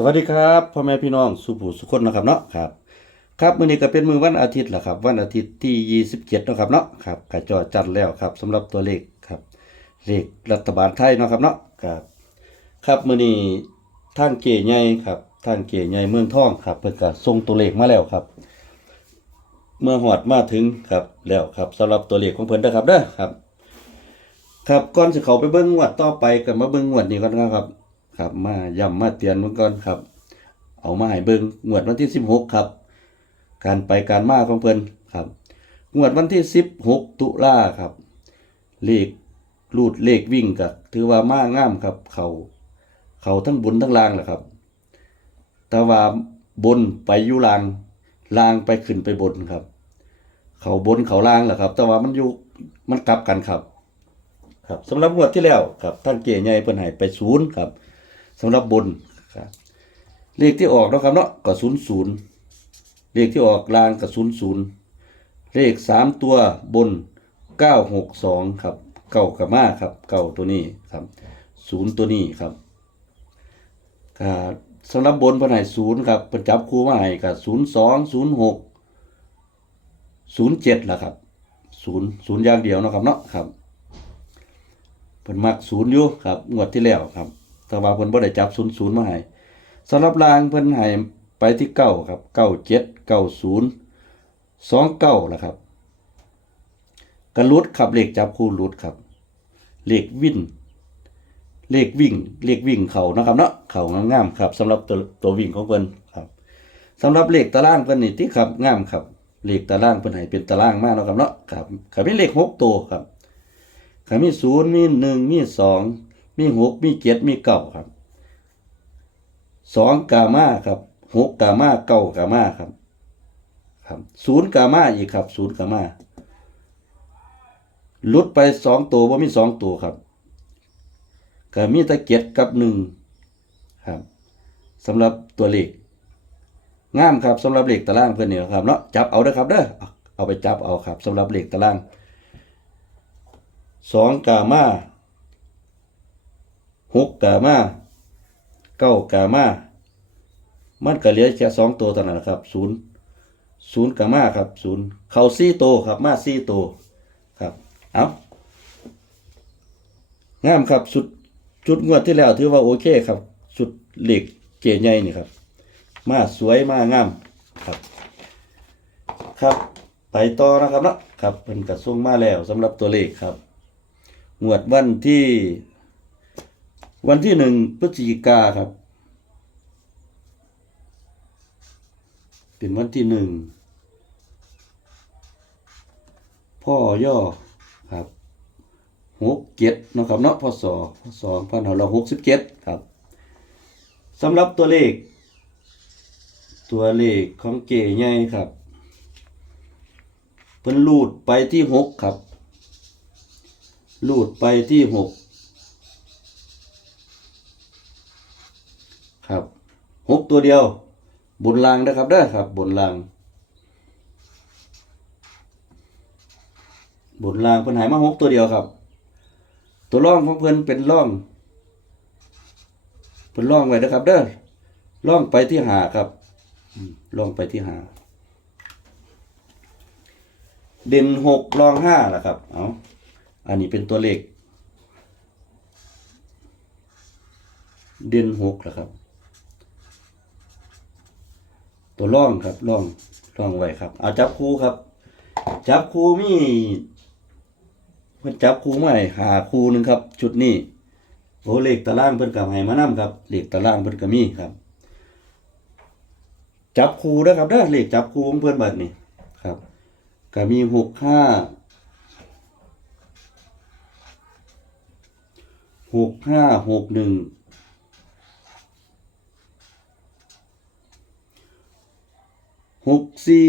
สวัสดีครับพ่อแม่พี่น้องสุภูสุคนนะครับเนาะครับครับมื้อนี้ก็เป็นมื้อวันอาทิตย์แหละครับ วันอาทิตย์ที่ 27เนาะครับเนาะครับกระจอจัดแล้วครับสำหรับตัวเลขครับเลขรัฐบาลไทยเนาะครับเนาะครับครับมื้อนี้ทางเก๋ใหญ่ครับทางเก๋ใหญ่เมืองทองครับเพิ่นก็ส่งตัวเลขมาแล้วครับ เมื่อหอดมาถึงครับแล้วครับสำหรับตัวเลขของเพิ่นนะครับเด้อครับ ครับก่อนสิเขาไปเบิ่งงวดต่อไปก็มาเบิ่งงวดนี้ก่อนนะครับ ครับมาย้ำมาเตือนเมื่อก่อนครับ เอามาให้เบิ่งงวดวันที่16ครับ การไปการมาของเพิ่นครับงวดวันที่16ตุลาครับ เลขรูดเลขวิ่งก็ถือว่ามางามครับ เขาเขาทั้งบนทั้งล่างแหละครับ แต่ว่าบนไปอยู่ล่างล่างไปขึ้นไปบนครับ เขาบนเขาล่างแหละครับ แต่ว่ามันอยู่มันกลับกันครับ ครับสำหรับงวดที่แล้วครับท่านเก๋ใหญ่เพิ่นให้ไปศูนย์ครับ สำหรับบนครับเลขที่ออกนะครับเนาะก็ศูนย์ศูนย์เลขที่ออกลางก็ศูนย์ศูนย์เลขสามตัวบนเก้าหกสองครับเก้ากับมาครับเก้าตัวนี้ครับศูนย์ตัวนี้ครับครับสำหรับบนพิ่นให้ศูนย์ครับเพิ่นจับคู่มาให้ก็ศูนย์สองศูนย์หกศูนย์เจ็ดละครับศูนย์ศูนย์อย่างเดียวนะครับเนาะครับเพิ่นมักศูนย์อยู่ครับงวดที่แล้วครับ แต่ว่าเพิ่นบ่ได้จับศูนย์ศูนย์มาให้สำหรับรางเพิ่นให้ไปที่เก้าครับเก้าเจ็ดเก้าศูนย์สองเก้าละครับกระลุดครับเลขจับคู่ลุดครับเลขวิ่นเลขวิ่งเลขวิ่งเขานะครับเนาะเขางามๆครับสำหรับตัวตัววิ่งของเพิ่นครับสำหรับเลขตารางเพิ่นนี่ที่ครับงามครับเลขตารางเพิ่นให้เป็นตารางมากนาะครับเนาะครับครับมีเลขหกตัวครับก็มีศูนย์มีหนึ่งมีสอง มีหกมีเจ็ดมีเก้าครับสองกามาครับหกกามาเก้ากามาครับครับศูนย์กามาอีกครับศูนย์กามาลุดไปสองตัวว่ามีสองตัวครับก็มีแตะเกียดกับหนึ่งครับสำหรับตัวเลขงามครับสำหรับเลขตารางเพื่อนนี่นะครับเนาะจับเอาเด้ครับเด้อเอาเอาไปจับเอาครับสำหรับเลขตารางสองกามา หกกามาเก้ากามามันก็เหลือแค่สองตัวเท่านั้นะครับศูนย์ศูนย์กามาครับศูนย์เขาซี่โตวครับมาซี่โตวครับเอางามครับสุดชุดงวดที่แล้วถือว่าโอเคครับสุดเหล็กเก๋ใหญ่นี่ครับ มาสวยมางามครับ ครับไปต่อนะครับนะครับเป็นกระส่งมาแล้วสำหรับตัวเลขครับงวดวันที่ วันที่หนึ่งพฤศจิกาครับ เป็นวันที่หนึ่งพ่อย่อครับหกเจ็ดนะครับเนาะพศสองพันห้าร้อยหกสิบเจ็ดครับสำหรับตัวเลข ตัวเลขของเก๋ใหญ่ครับเพิ่นลูดไปที่หกครับลูดไปที่หกครับ หกตัวเดียว บนรางนะครับเด้ครับ บนราง บนรางเพิ่นหายมาหกตัวเดียวครับ ตัวร่องของเพิ่นเป็นร่องเพิ่นร่องไว้นะครับเด้อร่องไปที่หาครับร่องไปที่หาเด่นหกรองห้าล่ะครับ เอาอันนี้เป็นตัวเลข เด่นหกล่ะครับ ตัวร่องครับร่องร่องไว้ครับเอาจับคู่ครับ จับคู่มีเพิ่นจับคู่ใหม่หาคู่หนึ่งครับ ชุดนี้โอ้เลขตารางเพิ่นกับให้มานํครับเลขตารางเพิ่นก็มีครับ จับคู่นะครับเด้อเลขจับคู่ของเพิ่นบัดนี้ครับก็มีหกห้าหกห้าหกหนึ่ง หกสี่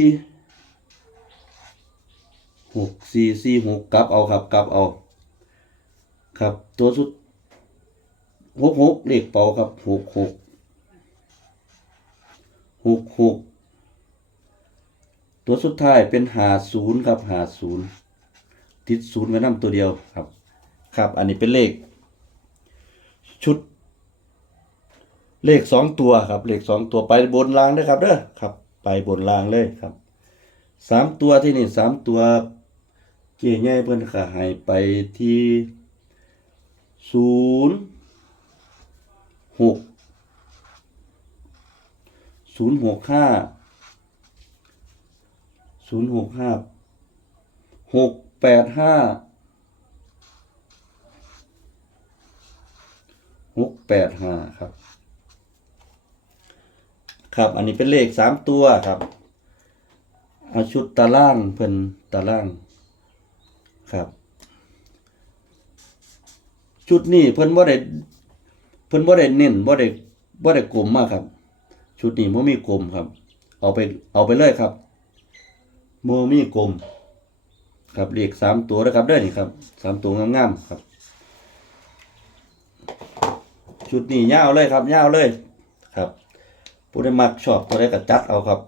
หกสี่สี่หกกลับเอาครับกลับเอา ครับตัวสุดหกหกเลขเป่าครับหกหกหกหกตัวสุดท้ายเป็นหาศูนย์ครับหาศูนย์ติดศูนย์ไว้นำตัวเดียวครับ ครับอันนี้เป็นเลข ชุด เลขสองตัวครับ เลขสองตัวไปบนรางด้อครับเด้อครับ บนรางเลยครับสามตัวที่นี่สามตัวเกี่ยใหญ่เพิ่อนก็ให้ไปที่ศูนย์หกศูนย์หกห้าศูนย์หกห้าหกแปดห้าหกแปดห้าครับ ครับ อันนี้เป็นเลขสามตัวครับเอาชุดตารางเพิ่นตารางครับ ชุดนี้เพิ่นบ่ได้เพิ่นบ่ได้เน้นบ่ได้บ่ได้กลมมากครับ ชุดนี้บ่มีกลมครับ เอาไปเอาไปเลยครับบ่มีกลมครับเลขสามตัวนะครับเด้นี่ครับสามตัวงามๆครับ ชุดนี้ยาวเลยครับยาวเลย ผู้ใดมักชอบผู้ใดก็จัดเอาครับ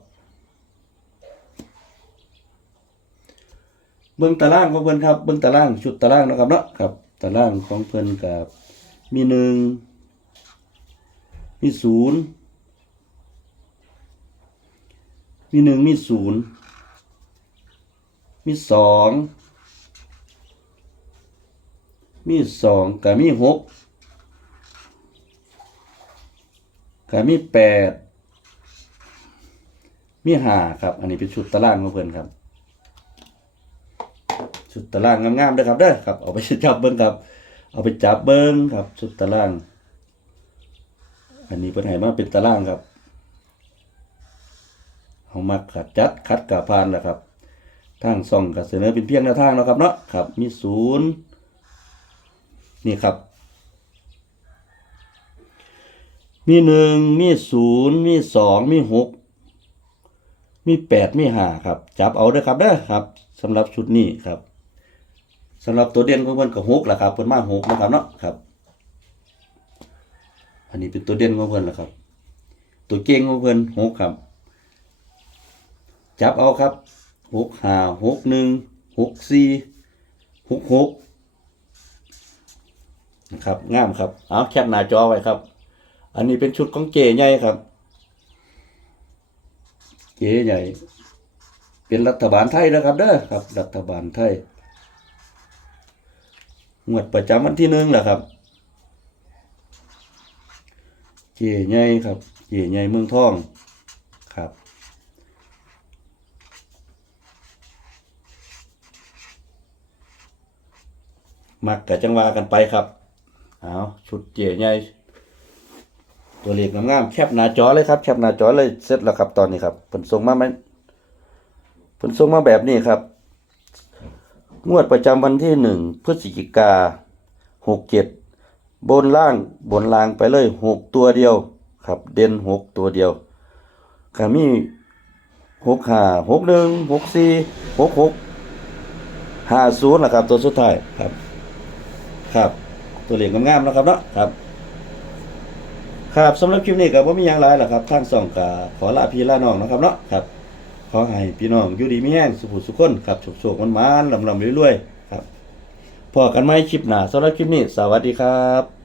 เบิ่งตารางของเพิ่นครับ เบิ่งตารางชุดตารางนะครับเนาะครับ ตารางของเพิ่นกับมีหนึ่งมีศูนย์มีหนึ่งมีศูนย์มีสองมีสองกับมีหกกับมีแปด มีหาครับ อันนี้เป็นชุดตารางของเพิ่อนครับ ชุดตารางงามๆด้ครับเด้อครับ เอาไปจับเบิ้งครับ เอาไปจับเบิ้งครับ ชุดตาราง อันนี้เพิ่นให้มาเป็นตารางครับเอามาขัดจัดคัดกะพานแหละครับทางซ่องก็เสนอเป็นเพียงแนวทางนะครับเนาะครับ มีศูนย์นี่ครับ มีหนึ่งมีศูนย์มีสองมีหก มีแปดมีห้าครับ จับเอาเด้อครับเด้อครับสำหรับชุดนี้ครับสำหรับตัวเด่นของเพิ่นก็หกแหละครับเพิ่นมาหกนะครับเนาะครับ อันนี้เป็นตัวเด่นของเพิ่นแหละครับ ตัวเก่งของเพิ่นหกครับ จับเอาครับหกห้าหกหนึ่งหกสี่หกหกนะครับงามครับเอาแคปหน้าจอไว้ครับ อันนี้เป็นชุดของเก๋ใหญ่ครับ เก๋ใหญ่ เป็นรัฐบาลไทยนะครับเด้อครับ รัฐบาลไทยงวดประจำวันที่หนึ่งแหละครับ เก๋ใหญ่ครับ เก๋ใหญ่เมืองทองครับมักกับจังหวากันไปครับ เอาชุดเจ๋ใหญ่ ตัวเลขงามๆแคปหน้าจอเลยครับแคปหน้าจอเลยเสร็จแล้วครับตอนนี้ครับผลส่งมาไหมผลส่งมาแบบนี้ครับ งวดประจำวันที่หนึ่งพฤศจิกาหกเจ็ดบนล่างบนล่างไปเลยหกตัวเดียวครับ เด่นหกตัวเดียวก็มีหกห้าหกหนึ่งหกสี่หกหกห้าศูนย์นะครับ ตัวสุดท้ายครับ ครับ ตัวเลขงามๆนะครับเนาะครับ ครับสำหรับคลิปนี้ก็บ่มีหยังหลายหรอกครับทางสองก็ขอลาพี่ลาน้องนะครับเนาะครับขอให้พี่น้องอยู่ดีมีแห้งสุขสุขคนครับสุขๆมันๆลำๆรวยๆครับพอกันใหม่คลิปหน้าสำหรับคลิปนี้ สวัสดีครับ